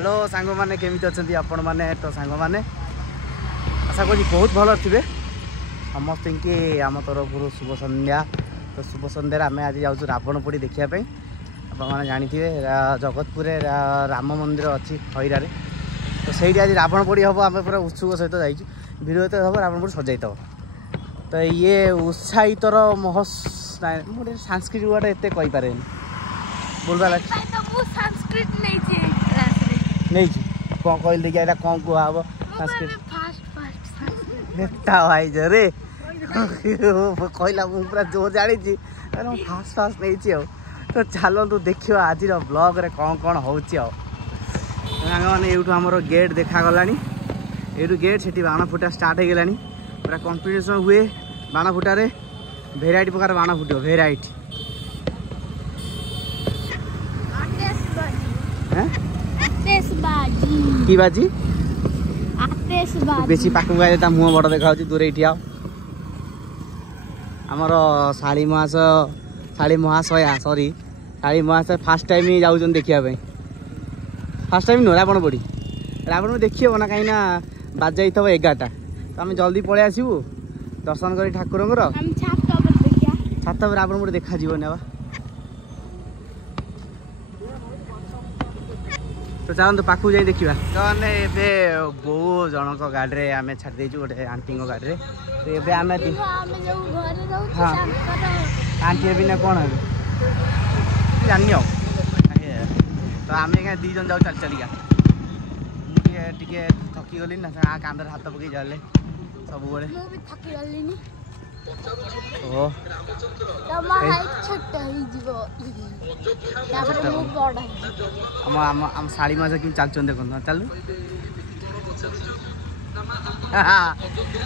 Hello सांग मैंने केमी अच्छा आपण मैंने तो सांग मैंने आशा करी बहुत भल थे समस्त की आम तरफ शुभ संध्या। तो शुभ संध्या आम आज जाऊँ रावणपोड़ी देखापी आपने जानते जगतपुर राम मंदिर अच्छी खैरारे तो सही आज रावणपोड़ी हम आम पूरा उत्सुक सहित जाइए भिडियो तो हम रावणपोड़ी सजाई तो ये उत्साहितर मुझे सांस्कृतिक गुड़ा एत कहीपे बोलवा नहीं कौन कहल देखिए यहाँ कौन कहब भाई रे कहला पूरा जो जानी फास्ट फास्ट नहीं तो चलतु देख आज ब्लॉग रे कौन कौन होने यूँ आम गेट देखागला यू गेट से बाण फुटा स्टार्ट हो गला पूरा कंपिटिशन हुए बाण फुटारे भेराइटी प्रकार बाण फुट भेराइटी की बाजी बेसी पाक गए मुह बड़ देखा दूरे ठिया आमर शाढ़ी महाशया सॉरी शाढ़ी महाशय फास्ट टाइम ही जाऊँ देखापी फास्ट टाइम नुह रावणपोड़ी रावण देखी हे ना कहीं बाज जाइए 11टा तो आम जल्दी पलि आसबू दर्शन कर ठाकुर छात रावणपोड़ी देखा ना तो चलते पाखु जाई देखा तो मैंने बो जनक गाड़ी में आम छाड़ देचु गोटे आंटी गाड़ी तो ये आम हाँ आंटी भी ना कौन है जानी तो आम दी जन जाऊ चल चलिका मुझे थकी गली ना कांधर हाथ पकई जाले सब शाढ़ी मास कि चलते देख चलू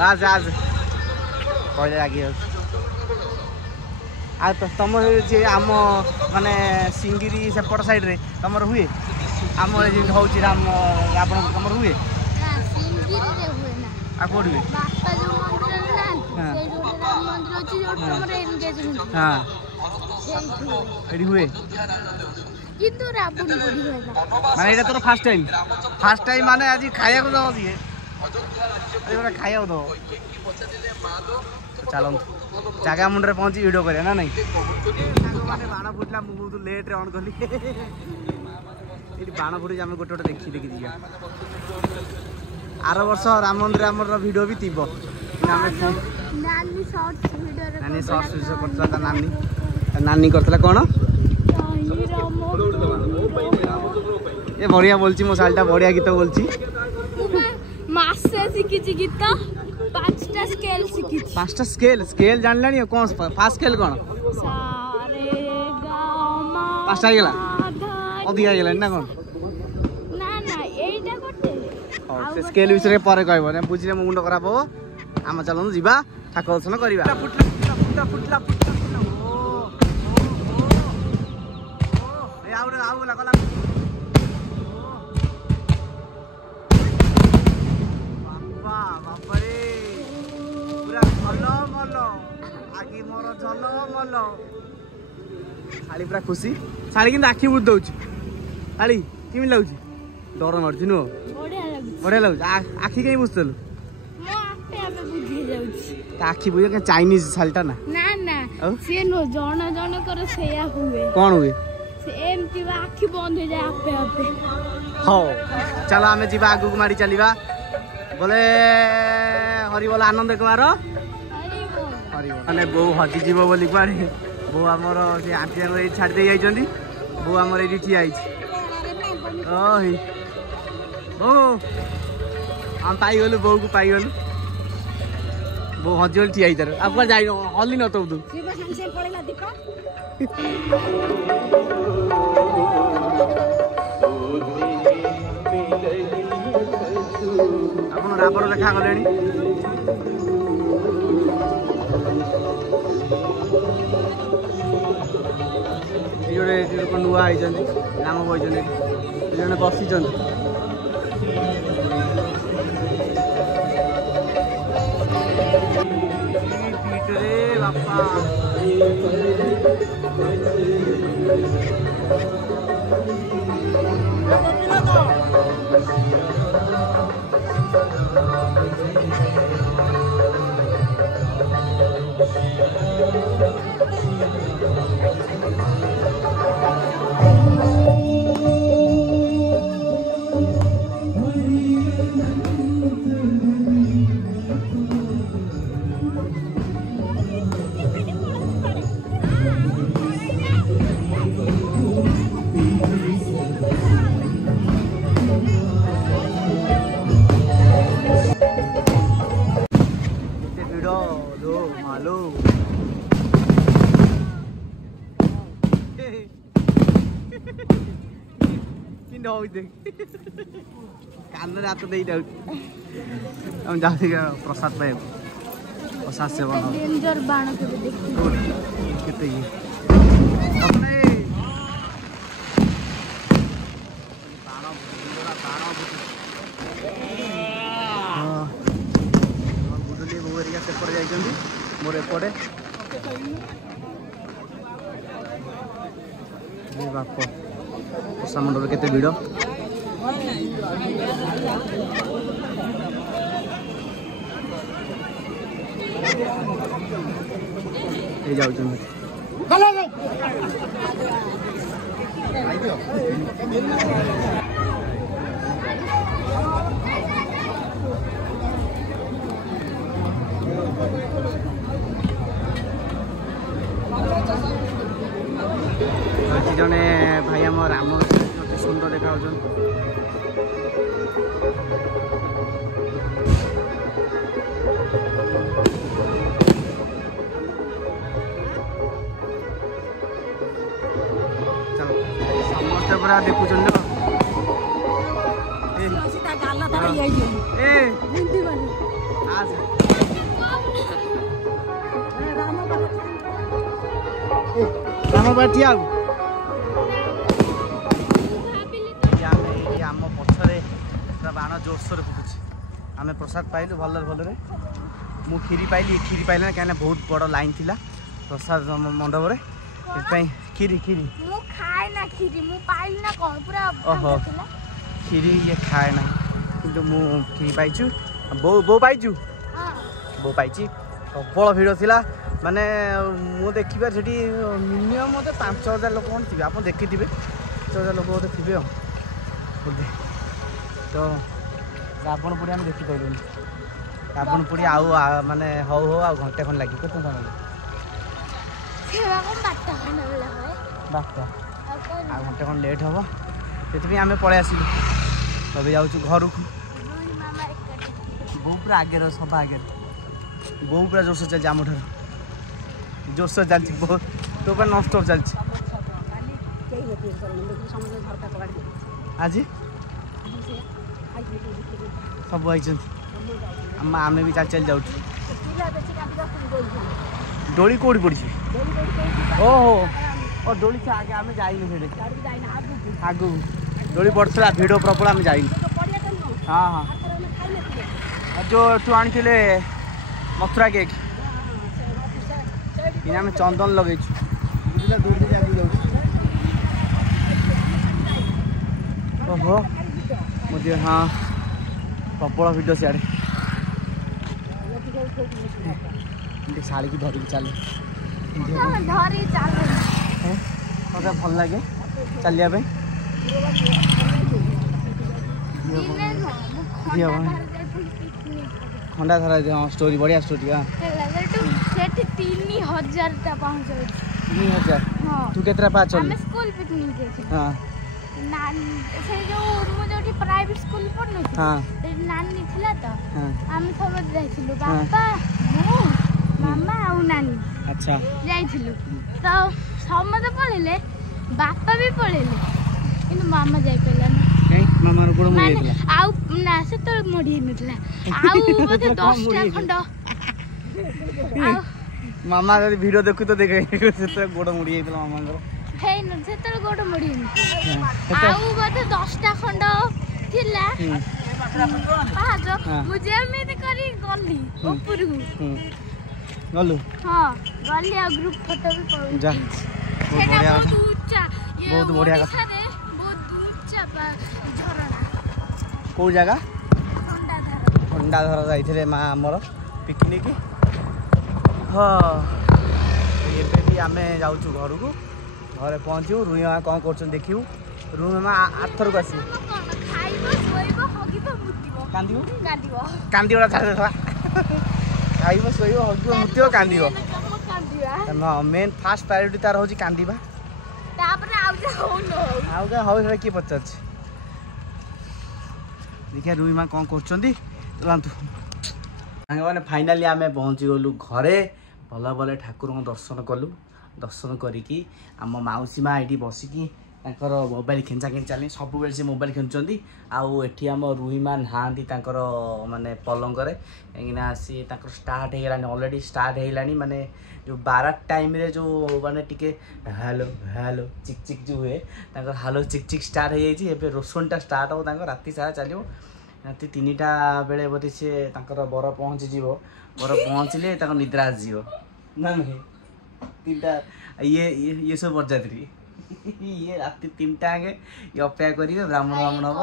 आज आज कहले लगे आ तो तुम आम माने सिंगिरी सेपट साइड रे तुम हुए आम हूँ राम रावण तुम हुए आ कौट हुए हाँ हुए माने ये तोर फास्ट टाइम माने आज खाया को दो दिए खाया दो चलो जगह मुंडे पहुंची वीडियो करिया ना नहीं बाण फुटला बहुत लेट रे ऑन कली ये बाण फुटी आम गोटे गोटे देखी देखी दिया आर वर्ष राम मंदिर आम वीडियो भी थी नानी शॉर्ट्स वीडियो करता नानी करता कौन ये बढ़िया बोलची मो सालटा बढ़िया गीत बोलची गीत 5टा स्केल शिखी 5टा स्केल जानलानी कौन फास्ट स्केल कौन 5टा गला अधिक गला ना कौन से स्केल विषय पर कह बुझे मो मुंड खराब हो आम चलू जा ठाकुर दर्शन करवा शाड़ी पूरा खुशी शाड़ी कि आखि बुझ दौर शाड़ी केमी लगुच डर मार्च नुह बढ़िया लगुच आखि कहीं बुझलु आखि बुझे क्या चाइनीज शाड़ीटा ना से नो जण जण कर सेया हुए कौन हुए से एमती आखि बंद हो जाए आपे आपे हो चलो आमे जीवा आगु मारी चलीबा बोले हरि बोल आनंद कुमार हरि बोल माने बो हजि जीव बोली कुआरे बो आमर से आंटी ये छाड़ दे जाइछंदी बो आमर ये ठिया आइछ ओही बो हम पाई गलु बो को पाई गलु बो हजि बोल ठिया आइतर अब जाई हल्ली न तो तू जीव संसे पड़ेला दिको अपन रावण देखा गले गोटे नुआ राम बही जन बसी बापा କିନ୍ତୁ ହଉଛି କାନରେ ହାତ ଦେଇ ଯାଉଛି ଆମେ ଯାଉଛୁ ପ୍ରସାଦ ପାଇବାକୁ ପ୍ରସାଦ ସେବନ ଡେଞ୍ଜର ବାଣ କେବେ ଦେଖି କେତେ ଇଏ ବୁଦୁଲି ବୋଉ ହେରିକା ସେପଟେ ଯାଇଛନ୍ତି ମୋର ଏପଟେ ବାପ ଓଷା ମଣ୍ଡପରେ କେତେ ଭିଡ଼ এই ଯାଉଛନ୍ତି ଜଣେ ଭାଇ ଆମ ରାମ ଅତି ସୁନ୍ଦର ଦେଖାଯାଉଛନ୍ତି ସମସ୍ତେ ପୁରା ଦେଖୁଛନ୍ତି ରାମ ବାଠି ଆଉ ଆମ ପଛରେ ପୁରା ବାଣ ଜୋରସୋରରେ ଫୁଟୁଛି ଆମେ ପ୍ରସାଦ ପାଇଲୁ ଭଲରେ ମୁଁ କ୍ଷୀରି ପାଇଲି କ୍ଷୀରି ପାଇଲା କାହିଁକିନା ବହୁତ ବଡ଼ ଲାଇନ୍ ଥିଲା ପ୍ରସାଦ ମଣ୍ଡପରେ ସେଥିପାଇଁ କ୍ଷୀରି ମୁଁ ଖାଏ ନା କ୍ଷୀରି ମୁଁ ପାଇଲି ନା କ'ଣ ପୁରା ଓହୋ କ୍ଷୀରି ଇଏ ଖାଏ ନା କିନ୍ତୁ ମୁଁ କ୍ଷୀରି ପାଇଛୁ ବୋଉ ପାଇଛୁ ବୋଉ ପାଇଛି ପ୍ରବଳ ଭିଡ଼ ଥିଲା ମାନେ ମୁଁ ଦେଖିବାର ସେଠି ମିନିମମ୍ ମୋତେ 5,000 ଲୋକ କ'ଣ ଥିବେ ଆପଣ ଦେଖିଥିବେ 5,000 ଲୋକ ବୋଧେ ଥିବେ ଆଉ ବୋଧେ ତ ରାବଣ ପୋଡ଼ି ଆମେ ଦେଖିପାରିଲୁନି ରାବଣ ପୋଡ଼ି ଆଉ ମାନେ ହଉ ଆଉ ଘଣ୍ଟେ ଖଣ୍ଡେ ଲାଗିବ କେତେ ସମୟ ଲାଗିବ 12ଟା ଆଉ ଘଣ୍ଟେ ଖଣ୍ଡେ ଲେଟ୍ ହେବ ସେଥିପାଇଁ ଆମେ ପଳେଇ ଆସିଲୁ ଏବେ ଯାଉଛୁ ଘରକୁ ବୋଉ ପୁରା ଆଗରେ ସଭା ଆଗରେ ବୋଉ ପୁରା ଜୋରସୋର ଚାଲିଛି ଆମଠାରୁ ଜୋରସୋର ଚାଲିଛି ବୋଉ ତୋ ପୁରା ନଷ୍ଟର ଚାଲିଛି ଆଜି ସବୁ ଆଇଛନ୍ତି ଆମେ ବି ଚାଲି ଯାଉଛୁ ଦୋଳି କୋଉଠି ପଡ଼ିଛି ଓହୋ ଦୋଳି ଆଗେ ଆମେ ଯାଇନୁ ସେଠି ଆଗକୁ ଦୋଳି ପଡ଼ିଥିଲା ଭିଡ଼ ପ୍ରବଳ ଆମେ ଯାଇନୁ ହଁ ଯେଉଁ ତୁ ଆଣିଥିଲେ ମଥୁରା କେକ୍ କିନା ଆମେ ଚନ୍ଦନ ଲଗେଇଛୁ ଦୌଡ଼ି ଆଗକୁ ଯାଉଛୁ ଓହୋ मुझे हाँ प्रबल भिड सियाड़े शाड़ी की धरिकी चले मत भल लगे चलिया खंडा धरा स्टोरी बढ़िया स्टोरी हाँ 3000 तू केतरा पा चल स्कूल पिकनिक हाँ से जो मुझे प्राइवेट स्कूल पढ़नु हां नानी थिला तो हम सब जाइथिलु हाँ। बापा मु मामा आ नानी अच्छा जाइथिलु तो समते पळेले बापा भी पळेले किंतु मामा जाई पेला ना नहीं मामा रो गोड़ मोड़ी गेला आउ ना से तो मोड़ी नथला आउ बोते 10 टा खंड मामा जदी वीडियो देखु तो देखे से तो गोड़ मोड़ी गेला मामा रो हे न से तो गोड़ मोड़ी आउ बोते 10 टा खंड थिला पाजो मुझे में करी गली ऊपर गलु हां गली आ ग्रुप फोटो भी पड़ू जा बहुत ऊंचा ये बहुत बढ़िया बहुत ऊंचा झरना को जगह खंडाधर जाइथिले मां हमर पिकनिक हां एबे भी आमे जाउछु घर को घरे पहुंचू रुइया कोन करछन देखियो रुइया आथर को आसी खाइबो सोइबो हगिबो मुतिबो कांदिबो कांदिबो छाड़ खाइबो सोइबो हगिबो मुतिबो कांदिबो ना मेन फास्ट प्रायोरिटी तार होची कांदिबा तापर आउजा होनो आउगा हो रे की पचाछ देखिया रुइमा कोन करछंदी चलंतु सांग माने फाइनली आमे पहुंची गलु घरे भला भले ठाकुर दर्शन कलु दर्शन करिकी आम माउसी मा एठी बसिकी ତାଙ୍କର ମୋବାଇଲ ଖେଞ୍ଚା ଖେଞ୍ଚି ଚାଲି ସବୁବେଳେ ସେ ମୋବାଇଲ ଖେଞ୍ଚୁଛନ୍ତି। ଆଉ ଏଠି ଆମ ରୁହିମା ନାହାନ୍ତି ତାଙ୍କର ମାନେ ପଲଙ୍କରେ, କାହିଁକିନା ସିଏ ତାଙ୍କର ଷ୍ଟାର୍ଟ ହେଇଗଲାଣି ଅଲରେଡ଼ି ଷ୍ଟାର୍ଟ ହେଇଗଲାଣି ମାନେ ଯେଉଁ 12 ଟାଇମ୍ରେ ଯେଉଁ ମାନେ ଟିକେ ହ୍ୟାଲୋ ହ୍ୟାଲୋ ଚିକ୍ ଚିକ୍ ଯେଉଁ ହୁଏ ତାଙ୍କର ହ୍ୟାଲୋ ଚିକ୍ ଚିକ୍ ଷ୍ଟାର୍ଟ ହେଇଯାଇଛି। ଏବେ ରୋଷଣଟା ଷ୍ଟାର୍ଟ ହେବ ତାଙ୍କ ରାତି ସାରା ଚାଲିବ। ରାତି 3ଟା ବେଳେ ବୋଧେ ସିଏ ତାଙ୍କର ବର ପହଞ୍ଚିଯିବ। ବର ପହଞ୍ଚିଲେ ତାଙ୍କ ନିଦ୍ରା ଆସିଯିବ ନା ନୁହେଁ। 3ଟା ଇଏ ସବୁ ବରଯାତ୍ରୀ ଇଏ ରାତି 3ଟା ଆଗେ ଇଏ ଅପେକ୍ଷା କରିବେ ବ୍ରାହ୍ମଣ ହବ।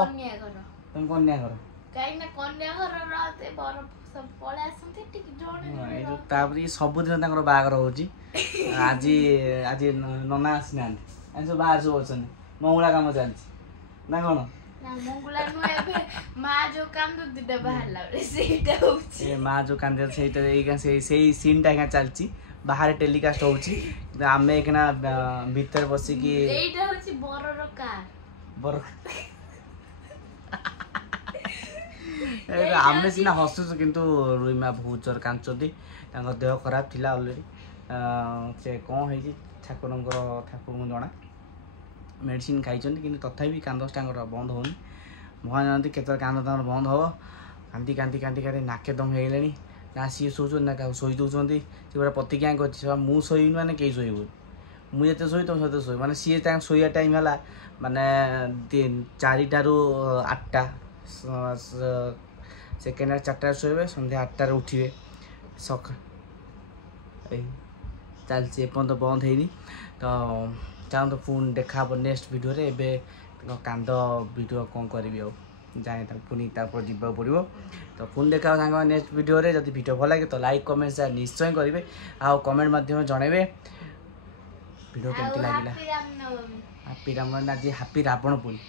ତମେ କନ୍ୟା ଘର ତାପରେ ସବୁଦିନ ତାଙ୍କର ବାହାଘର ହଉଛି। ଆଜି ଆଜି ନନା ଆସିନାହାନ୍ତି, ଆଜି ସବୁ ବାହାରେ ସବୁ ଅଛନ୍ତି, ମଙ୍ଗୁଳା କାମ ଚାଲିଛି ନା କ'ଣ? ମା ଯୋଉ କାନ୍ଦ ସେଇଟା ସେଇ ସିନ୍ଟା ଆଜ୍ଞା ଚାଲିଛି ବାହାରେ ଟେଲିକାଷ୍ଟ ହଉଛି। ଆମେ ଏଇକିନା ଭିତରେ ବସିକି ଏଇଟା ହଉଛି ବରର କାର ବର ଆମେ ସିନା ହସୁଛୁ କିନ୍ତୁ ରୁହିମା ବହୁତ ଜୋର କାନ୍ଦୁଛନ୍ତି। ତାଙ୍କ ଦେହ ଖରାପ ଥିଲା ଅଲରେଡ଼ି। ସେ କ'ଣ ହେଇଛି ଠାକୁରଙ୍କୁ ଜଣା। ମେଡ଼ିସିନ ଖାଇଛନ୍ତି କିନ୍ତୁ ତଥାପି କାନ୍ଦ ତାଙ୍କର ବନ୍ଦ ହେଉନି। ଭଗବାନ ଜାଣନ୍ତି କେତେବେଳେ କାନ୍ଦ ତାଙ୍କର ବନ୍ଦ ହେବ। କାନ୍ଦି କାନ୍ଦି କାନ୍ଦି କାନ୍ଦି ନାକେ ଦମ ହେଇଗଲେଣି। ନା ସିଏ ଶୋଉଛନ୍ତି ନା କାହାକୁ ଶୋଇ ଦେଉଛନ୍ତି। ସେ ଗୋଟେ ପ୍ରତିଜ୍ଞା କରିଛି ମୁଁ ଶୋଇବିନି ମାନେ କେହି ଶୋଇବୁନି, ମୁଁ ଯେତେ ଶୋଇ ତମ ସହିତ ଶୋଇ। ମାନେ ସିଏ ତାଙ୍କ ଶୋଇବା ଟାଇମ୍ ହେଲା ମାନେ 4ଟାରୁ 8ଟା, ସେକେଣ୍ଡ 4ଟାରେ ଶୋଇବେ, ସନ୍ଧ୍ୟା 8ଟାରେ ଉଠିବେ। ଏଇ ଚାଲିଛି ଏପର୍ଯ୍ୟନ୍ତ ବନ୍ଦ ହେଇନି। ତ ଚାଲନ୍ତୁ ପୁଣି ଦେଖା ହେବ ନେକ୍ସଟ ଭିଡ଼ିଓରେ। ଏବେ କାନ୍ଦ ଭିଡ଼ିଓ କ'ଣ କରିବି ଆଉ ଯାଏ ତାକୁ ପୁଣି ତାପରେ ଯିବାକୁ ପଡ଼ିବ। ତ ପୁଣି ଦେଖା ହେବ ସାଙ୍ଗମାନେ ନେକ୍ସଟ ଭିଡ଼ିଓରେ। ଯଦି ଭିଡ଼ିଓ ଭଲ ଲାଗେ ତ ଲାଇକ୍ କମେଣ୍ଟ ସେୟାର ନିଶ୍ଚୟ କରିବେ, ଆଉ କମେଣ୍ଟ ମାଧ୍ୟମରେ ଜଣାଇବେ ଭିଡ଼ିଓ କେମିତି ଲାଗିଲା। ହାପି ରାମନବମୀ। ଆଜି ହାପି ରାବଣ ପୋଡ଼ି।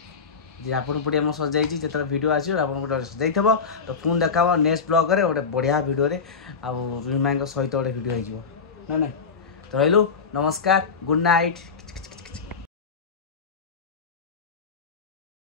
ରାବଣ ପୋଡ଼ି ଆମର ସଜାଇଛି, ଯେତେବେଳେ ଭିଡ଼ିଓ ଆସିବ ରାବଣ ପୋଡ଼ି ସଜାଇଥିବ। ତ ପୁଣି ଦେଖା ହେବ ନେକ୍ସଟ ବ୍ଲଗ୍ରେ ଗୋଟେ ବଢ଼ିଆ ଭିଡ଼ିଓରେ, ଆଉ ରୁହିମାଙ୍କ ସହିତ ଗୋଟେ ଭିଡ଼ିଓ ହେଇଯିବ ନା ନାଇଁ। ତ ରହିଲୁ, ନମସ୍କାର, ଗୁଡ୍ ନାଇଟ୍।